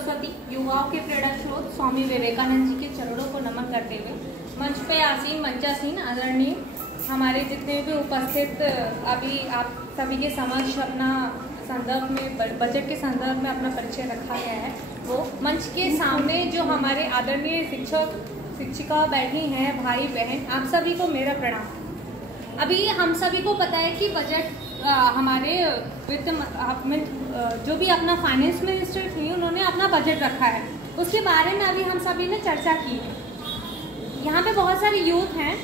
सरस्वती युवाओं के प्रेरक स्रोत स्वामी विवेकानंद जी के चरणों को नमन करते हुए मंच पे आसीन मंचासीन आदरणीय हमारे जितने भी उपस्थित अभी आप सभी के समक्ष अपना संदर्भ में बजट के संदर्भ में अपना परिचय रखा गया है, वो मंच के सामने जो हमारे आदरणीय शिक्षक शिक्षिका बैठी हैं, भाई बहन, आप सभी को मेरा प्रणाम। अभी हम सभी को पता है कि बजट हमारे वित्त जो भी अपना फाइनेंस मिनिस्टर थी उन्होंने अपना बजट रखा है, उसके बारे में अभी हम सभी ने चर्चा की है। यहाँ पे बहुत सारे यूथ हैं।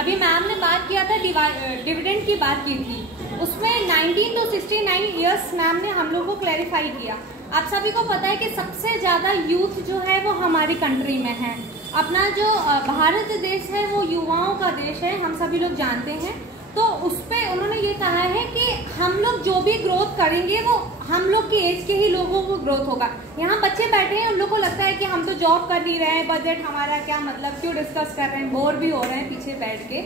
अभी मैम ने बात किया था डिविडेंड की बात की थी, उसमें 19 to 69 ईयर्स मैम ने हम लोग को क्लैरिफाई किया। आप सभी को पता है कि सबसे ज़्यादा यूथ जो है वो हमारी कंट्री में है। अपना जो भारत देश है वो युवाओं का देश है, हम सभी लोग जानते हैं। तो उस पर उन्होंने ये कहा है कि हम लोग जो भी ग्रोथ करेंगे वो हम लोग के एज के ही लोगों को ग्रोथ होगा। यहाँ बच्चे बैठे हैं, उन लोग को लगता है कि हम तो जॉब कर नहीं रहे हैं, बजट हमारा क्या मतलब, क्यों डिस्कस कर रहे हैं, बोर भी हो रहे हैं पीछे बैठ के।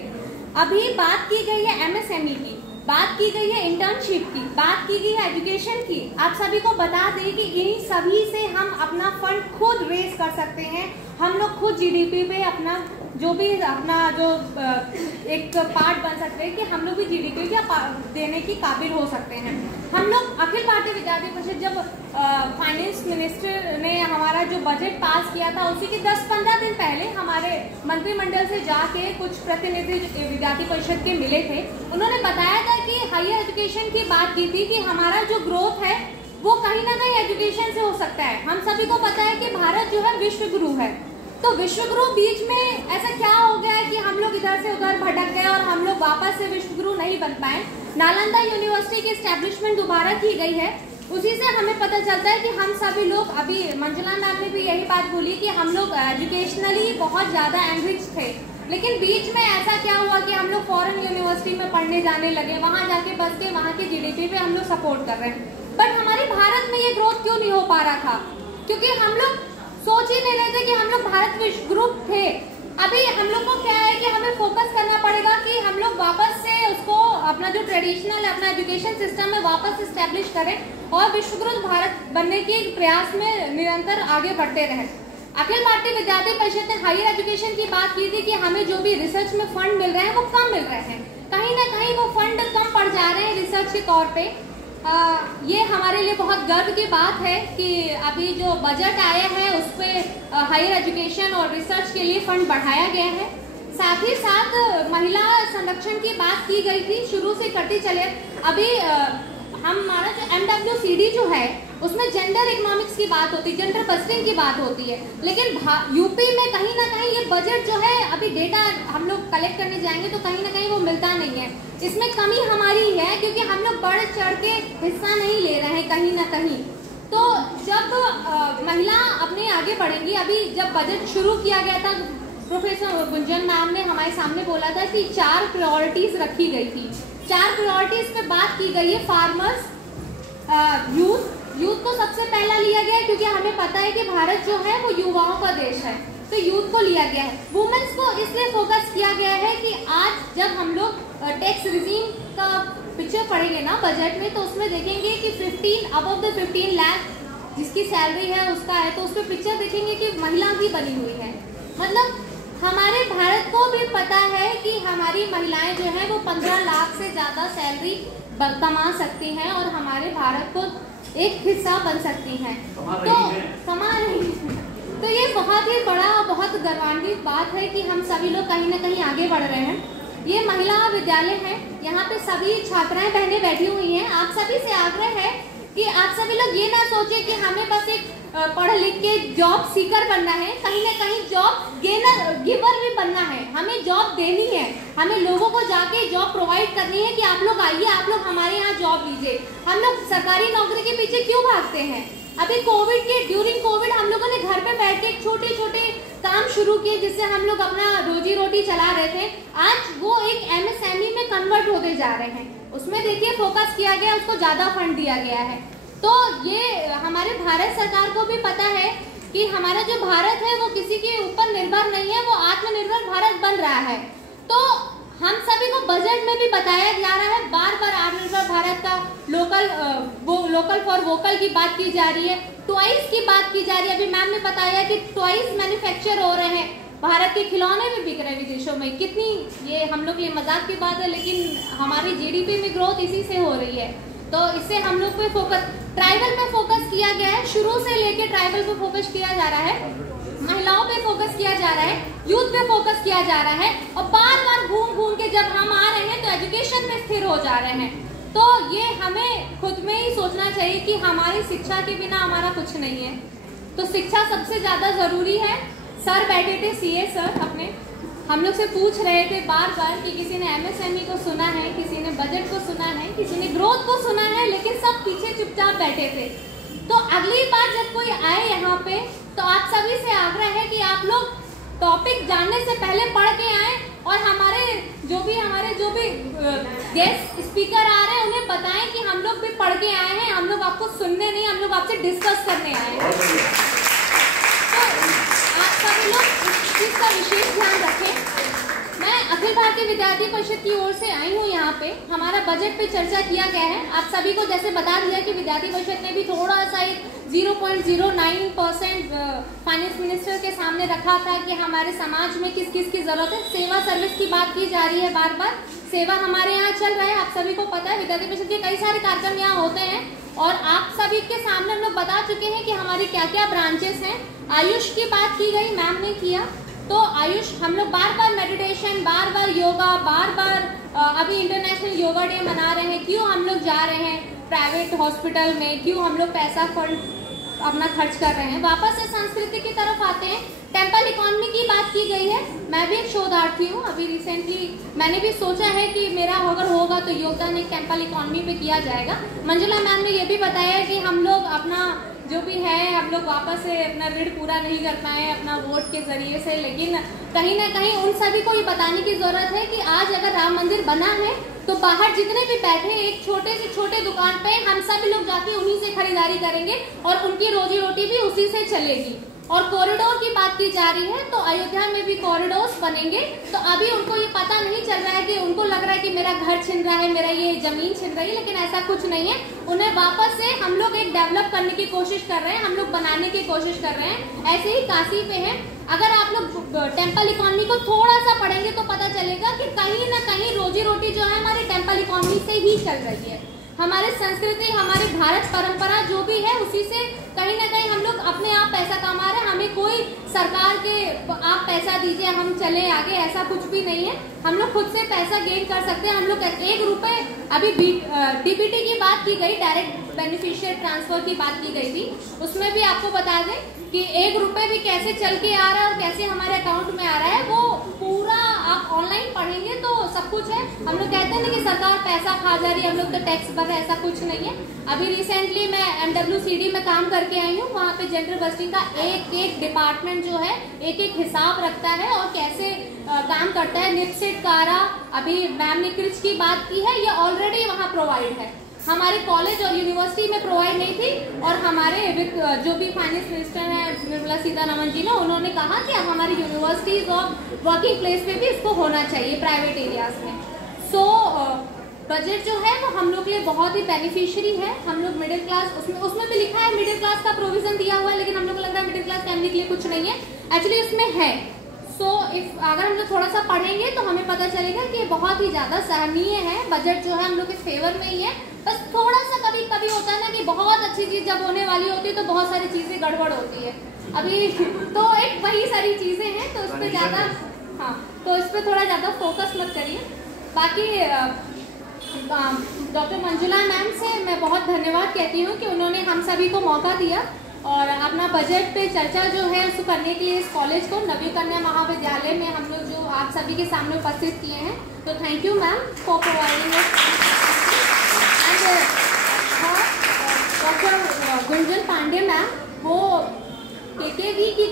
अभी बात की गई है एमएसएमई की, बात की गई है इंटर्नशिप की, बात की गई है एजुकेशन की। आप सभी को बता दें कि इन सभी से हम अपना फंड खुद रेज कर सकते हैं। हम लोग खुद जीडीपी पे अपना जो भी अपना जो एक पार्ट बन सकते हैं कि हम लोग भी जीडीपी का देने की काबिल हो सकते हैं। हम लोग अखिल भारतीय विद्यार्थी परिषद जब फाइनेंस मिनिस्टर ने हमारा जो बजट पास किया था उसी के 10-15 दिन पहले हमारे मंत्रिमंडल से जाके कुछ प्रतिनिधि विद्यार्थी परिषद के मिले थे। उन्होंने बताया था कि हायर एजुकेशन की बात की थी कि हमारा जो ग्रोथ है वो कहीं ना कहीं एजुकेशन से हो सकता है। हम सभी को पता है कि भारत जो है विश्व गुरु है, तो विश्व गुरु बीच में ऐसा क्या हो गया है कि हम लोग इधर से उधर भटक गए और हम लोग वापस से विश्व गुरु नहीं बन पाए। नालंदा यूनिवर्सिटी की एस्टेब्लिशमेंट दोबारा की गई है, उसी से हमें पता चलता है कि हम सभी लोग, अभी मंजुला मैम ने भी यही बात बोली कि हम लोग एजुकेशनली बहुत ज़्यादा एनरिच थे, लेकिन बीच में ऐसा क्या हुआ कि हम लोग फॉरेन यूनिवर्सिटी में पढ़ने जाने लगे, वहाँ जाके बस के वहाँ की जीडीपी पे हम लोग सपोर्ट कर रहे हैं। बट हमारे भारत में ये ग्रोथ क्यों नहीं हो पा रहा था? क्योंकि हम लोग सोच ही नहीं रहे थे कि हम लोग भारत विश्व ग्रुप थे। अभी हम लोग को क्या है कि हमें फोकस करना पड़ेगा कि हम लोग वापस से उसको अपना जो ट्रेडिशनल अपना एजुकेशन सिस्टम है वापस एस्टेब्लिश करें और विश्व गुरु भारत बनने के प्रयास में निरंतर आगे बढ़ते रहें। अखिल भारतीय विद्यार्थी परिषद ने हायर एजुकेशन की बात की थी कि हमें जो भी रिसर्च में फंड मिल रहे हैं वो कम मिल रहे हैं, कहीं ना कहीं वो फंड कम पड़ जा रहे हैं रिसर्च के तौर पे। ये हमारे लिए बहुत गर्व की बात है कि अभी जो बजट आया है उस पर हायर एजुकेशन और रिसर्च के लिए फंड बढ़ाया गया है। साथ ही साथ महिला संरक्षण की बात की गई थी, शुरू से करते चले। अभी हमारा जो MWCD जो है उसमें जेंडर इकोनॉमिक्स की बात होती है, जेंडर बस्टिंग की बात होती है, लेकिन यूपी में कहीं ना कहीं ये बजट जो है, अभी डेटा हम लोग कलेक्ट करने जाएंगे तो कहीं ना कहीं वो मिलता नहीं है। इसमें कमी हमारी है क्योंकि हम लोग बढ़ चढ़ के हिस्सा नहीं ले रहे हैं कहीं ना कहीं। तो जब महिला अपने आगे बढ़ेंगी, अभी जब बजट शुरू किया गया था प्रोफेसर गुंजन मैम ने हमारे सामने बोला था कि 4 प्रायोरिटीज रखी गई थी। 4 प्रायोरिटीज पे बात की गई है। फार्मर्स, यूथ को सबसे पहला लिया गया है क्योंकि हमें पता है कि भारत जो है वो युवाओं का देश है, तो यूथ को लिया गया है। वुमेन्स को इसलिए फोकस किया गया है कि आज जब हम लोग टैक्स रिजीम का पिक्चर पढ़ेंगे ना बजट में, तो उसमें देखेंगे कि 15 लाख जिसकी सैलरी है उसका है, तो उस पर पिक्चर देखेंगे कि महिला भी बनी हुई है। मतलब हमारे भारत को भी पता है कि हमारी महिलाएं जो है वो 15 लाख से ज़्यादा सैलरी कमा सकती हैं और हमारे भारत को एक हिस्सा बन सकती हैं, तो कमा रही हैं। तो ये बहुत ही बड़ा, बहुत गर्वान्वित बात है कि हम सभी लोग कहीं ना कहीं आगे बढ़ रहे हैं। ये महिला विद्यालय है, यहाँ पे सभी छात्राएं बहनें बैठी हुई हैं। आप सभी से आग्रह है कि आप सभी लोग ये ना सोचे कि हमें बस एक पढ़ लिख के जॉब सीकर बनना है, कहीं ना कहीं जॉब गिवर भी बनना है। हमें जॉब देनी है, हमें लोगों को जाके जॉब प्रोवाइड करनी है कि आप लोग आइए, आप लोग हमारे यहाँ जॉब लीजिए। हम लोग सरकारी नौकरी के पीछे क्यों भागते हैं? अभी ड्यूरिंग कोविड हम लोगों ने घर पे बैठ के छोटे छोटे काम शुरू किए जिससे हम लोग अपना रोजी रोटी चला रहे थे। आज वो एक MSME में कन्वर्ट होते जा रहे हैं, उसमें देखिए फोकस किया गया, उसको ज्यादा फंड दिया गया है। तो ये हमारे भारत सरकार को भी पता है कि हमारा जो भारत है वो किसी के ऊपर निर्भर नहीं है, वो आत्मनिर्भर भारत बन रहा है। तो हम सभी को बजट में भी बताया जा रहा है, बार बार आत्मनिर्भर भारत का लोकल फॉर वोकल की बात की जा रही है, टॉयज की बात की जा रही है। अभी मैम ने बताया कि टॉयज मैन्युफैक्चर हो रहे हैं, भारत के खिलौने भी बिक रहे हैं विदेशों में। कितनी, ये हम लोग लिए मजाक की बात है, लेकिन हमारी जीडीपी में ग्रोथ इसी से हो रही है। तो इससे हम लोग पे फोकस, ट्राइबल पे फोकस किया गया है, शुरू से लेके ट्राइबल पे फोकस किया जा रहा है, महिलाओं पे फोकस किया जा रहा है, यूथ पे फोकस किया जा रहा है, और बार बार घूम घूम के जब हम आ रहे हैं तो एजुकेशन में स्थिर हो जा रहे हैं। तो ये हमें खुद में ही सोचना चाहिए कि हमारी शिक्षा के बिना हमारा कुछ नहीं है। तो शिक्षा सबसे ज्यादा जरूरी है। सर बैठे थे, सीए सर अपने, हम लोग से पूछ रहे थे बार बार कि किसी ने एमएसएमई को सुना है, किसी ने बजट को सुना है, किसी ने ग्रोथ को सुना है, लेकिन सब पीछे चुपचाप बैठे थे। तो अगली बार जब कोई आए यहाँ पे तो आप सभी से आग्रह है कि आप लोग टॉपिक जानने से पहले पढ़ के आए, और हमारे जो भी गेस्ट स्पीकर आ रहे हैं उन्हें बताएं कि हम लोग भी पढ़ के आए हैं, हम लोग आपको सुनने नहीं, हम लोग आपसे डिस्कस करने आए हैं। तो आप सभी लोग इस चीज का विशेष ध्यान रखें। मैं अखिल भारतीय विद्यार्थी परिषद की ओर से आई हूँ यहाँ पे, हमारा बजट पे चर्चा किया गया है। आप सभी को जैसे बता दिया कि विद्यार्थी परिषद ने भी थोड़ा सा 0.09% फाइनेंस मिनिस्टर के सामने रखा था कि हमारे समाज में किस किस की जरूरत है। सेवा सर्विस की बात की जा रही है, बार बार सेवा हमारे यहाँ चल रहा है। आप सभी को पता है विद्यार्थी परिषद के कई सारे कार्यक्रम यहाँ होते हैं, और आप सभी के सामने हम लोग बता चुके हैं कि हमारी क्या क्या ब्रांचेस हैं। आयुष की बात की गई, मैम ने किया, तो आयुष हम लोग बार बार मेडिटेशन, बार बार योगा, बार बार अभी इंटरनेशनल योगा डे मना रहे हैं। क्यों हम लोग जा रहे हैं प्राइवेट हॉस्पिटल में, क्यों हम लोग पैसा फंड अपना खर्च कर रहे हैं। वापस से संस्कृति की तरफ आते हैं। टेम्पल इकोनॉमी की बात की गई है। मैं भी एक शोधार्थी हूँ, अभी रिसेंटली मैंने भी सोचा है कि मेरा अगर होगा तो योगदान एक टेम्पल इकोनॉमी पे किया जाएगा। मंजुला मैम ने ये भी बताया कि हम लोग अपना जो भी है, हम लोग वापस से अपना ऋण पूरा नहीं कर पाए अपना वोट के जरिए से, लेकिन कहीं ना कहीं उन सभी को ये बताने की जरूरत है कि आज अगर राम मंदिर बना है तो बाहर जितने भी बैठे एक छोटे से छोटे दुकान पे हम सभी लोग जाके उन्हीं से खरीदारी करेंगे, और उनकी रोजी रोटी भी उसी से चलेगी। और कॉरिडोर की बात की जा रही है, तो अयोध्या में भी कॉरिडोर्स बनेंगे। तो अभी उनको ये पता नहीं चल रहा है कि उनको लग रहा है कि मेरा घर छिन रहा है, मेरा ये जमीन छिन रही है, लेकिन ऐसा कुछ नहीं है। उन्हें वापस से हम लोग एक डेवलप करने की कोशिश कर रहे हैं, हम लोग बनाने की कोशिश कर रहे हैं। ऐसे ही काशी पे है, अगर आप लोग टेम्पल इकोनॉमी को थोड़ा सा पढ़ेंगे तो पता चलेगा कि कहीं ना कहीं रोजी रोटी जो है हमारी टेम्पल इकोनॉमी से ही चल रही है। हमारी संस्कृति, हमारी भारत परंपरा जो भी है उसी से कहीं ना कहीं हम लोग अपने आप पैसा कमा रहे हैं। हमें कोई सरकार के आप पैसा दीजिए हम चले आगे, ऐसा कुछ भी नहीं है। हम लोग खुद से पैसा गेन कर सकते हैं। हम लोग 1 रुपए, अभी डीबीटी की बात की गई, डायरेक्ट बेनिफिशियल ट्रांसफर की बात की गई थी, उसमें भी आपको बता दें कि 1 रुपए भी कैसे चल के आ रहा है और कैसे हमारे अकाउंट में आ रहा है, वो पूरा आप ऑनलाइन पढ़ेंगे तो सब कुछ है। हम लोग कहते हैं ना कि सरकार पैसा खा जा रही है, हम लोग तो टैक्स भर रहे हैं, ऐसा कुछ नहीं है। अभी रिसेंटली मैं MWCD में काम करके आई हूँ, वहाँ पे जेंडर बस्टिंग का एक डिपार्टमेंट जो है एक हिसाब रखता है और कैसे काम करता है। निपसिट कारा, अभी मैम ने क्रिच की बात की है, ये ऑलरेडी वहाँ प्रोवाइड है। हमारे कॉलेज और यूनिवर्सिटी में प्रोवाइड नहीं थी, और हमारे जो भी फाइनेंस मिनिस्टर हैं निर्मला सीतारमण जी ने, उन्होंने कहा कि अब हमारी यूनिवर्सिटीज और वर्किंग प्लेस पे भी इसको होना चाहिए प्राइवेट एरियाज में। सो बजट जो है वो हम लोग के लिए बहुत ही बेनिफिशियरी है। हम लोग मिडिल क्लास, उसमें भी लिखा है मिडिल क्लास का प्रोविजन दिया हुआ है, लेकिन हम लोग को लग रहा है मिडिल क्लास फैमिली के लिए कुछ नहीं है, एक्चुअली उसमें है। सो अगर हम लोग थोड़ा सा पढ़ेंगे तो हमें पता चलेगा कि बहुत ही ज्यादा सराहनीय है। बजट जो है हम लोग के फेवर में ही है। बस थोड़ा सा कभी कभी होता है ना कि बहुत अच्छी चीज जब होने वाली होती है तो बहुत सारी चीजें गड़बड़ होती है। अभी तो एक वही सारी चीजें हैं, तो उस पर ज्यादा, हाँ, तो इस पर थोड़ा ज्यादा फोकस मत करिए। बाकी डॉक्टर मंजुला मैम से मैं बहुत धन्यवाद कहती हूँ कि उन्होंने हम सभी को मौका दिया और अपना बजट पे चर्चा जो है उसको करने के लिए इस कॉलेज को नवी कन्या महाविद्यालय में हम लोग जो आप सभी के सामने उपस्थित किए हैं, तो thank you ma'am for providing and doctor Gunjan Pandey ma'am, वो KKV की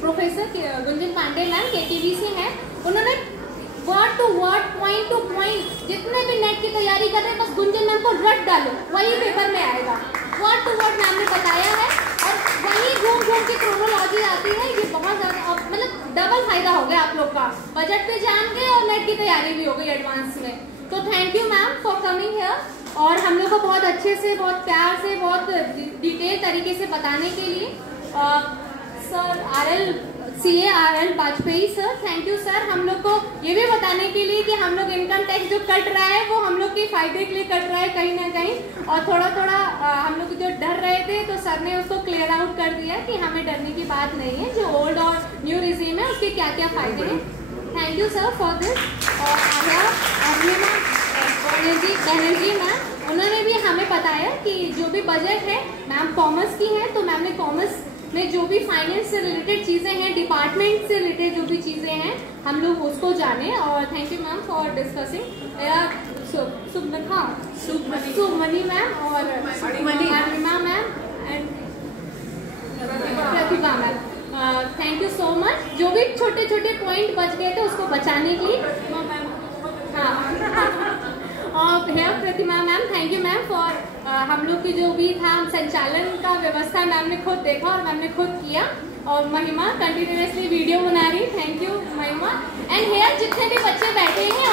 professor Gunjan Pandey ma'am KKV से हैं। उन्होंने word to word, point to point, जितने भी नेट की तैयारी कर रहे हैं बस गुंजन मैम को रट डालो, वही पेपर में आएगा। वर्ड टू वर्ड मैम ने बताया है और वही घूम उनकी क्रोनोलॉजी आती है, ये बहुत ज़्यादा मतलब डबल फायदा हो गया आप लोग का, बजट पे जान गए और नेट की तैयारी भी हो गई एडवांस में। तो thank you ma'am for coming here, और हम लोग को बहुत अच्छे से, बहुत प्यार से, बहुत डिटेल तरीके से बताने के लिए। Sir CA RL Vajpayee sir, thank you sir, हम लोग को ये भी बताने के लिए कि हम लोग इनकम टैक्स जो कट रहा है वो हम लोग के फायदे के लिए कट रहा है कहीं ना कहीं, और थोड़ा थोड़ा हम लोग जो डर रहे थे तो सर ने उसको क्लियर आउट कर दिया कि हमें डरने की बात नहीं है, जो ओल्ड और न्यू रिजीम है उसके क्या क्या फायदे हैं। Thank you sir for this. और बनर्जी मैम, उन्होंने भी हमें बताया कि जो भी बजट है, मैम कॉमर्स की है तो मैम ने कॉमर्स में जो भी फाइनेंस से रिलेटेड चीज़ें हैं, डिपार्टमेंट से रिलेटेड जो भी चीज़ें हैं, हम लोग उसको जाने। और thank you ma'am for discussing. Sumani ma'am और Arunima ma'am and Pratibha ma'am, thank you so much. जो भी छोटे छोटे पॉइंट बच गए थे उसको बचाने के लिए, और भैया Pratima ma'am, thank you ma'am for हम लोग की जो भी था संचालन का व्यवस्था मैम ने खुद देखा और मैम ने खुद किया। और महिमा कंटिन्यूसली वीडियो बना रही, थैंक यू महिमा। एंड हेयर जितने भी बच्चे बैठे हैं